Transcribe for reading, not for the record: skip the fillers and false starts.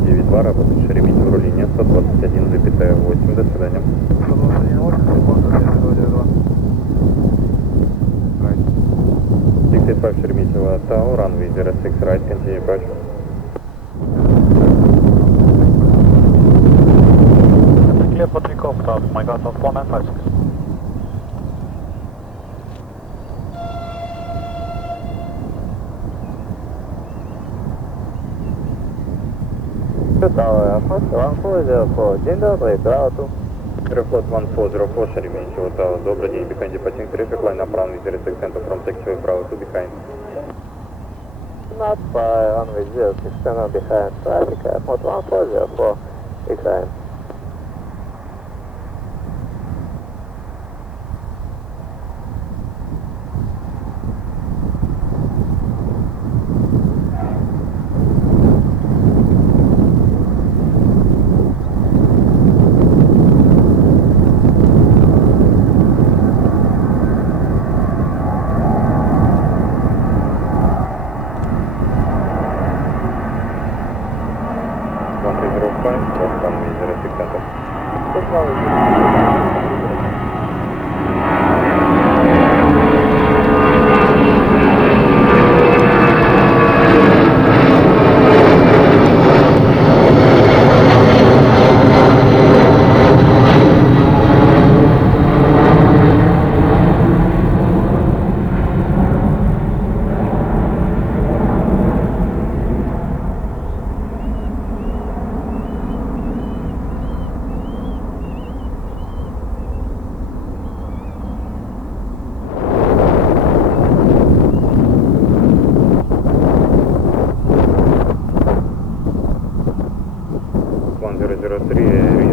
292, работает Шереметьево, линия 121,8, до свидания. 65 Шереметьево, Тау, runway 06 right, continue approach. Clear for takeoff, top, my God, 1956. Tower, 1404, dzień dobry, Grautu. Aeroflot 1404, Шереметьево, Тау, добрый день, behind departing traffic line up runway 06 center from taxiway Bravo to behind. Not by runway 06 center behind traffic, airport 1404, behind. One 003,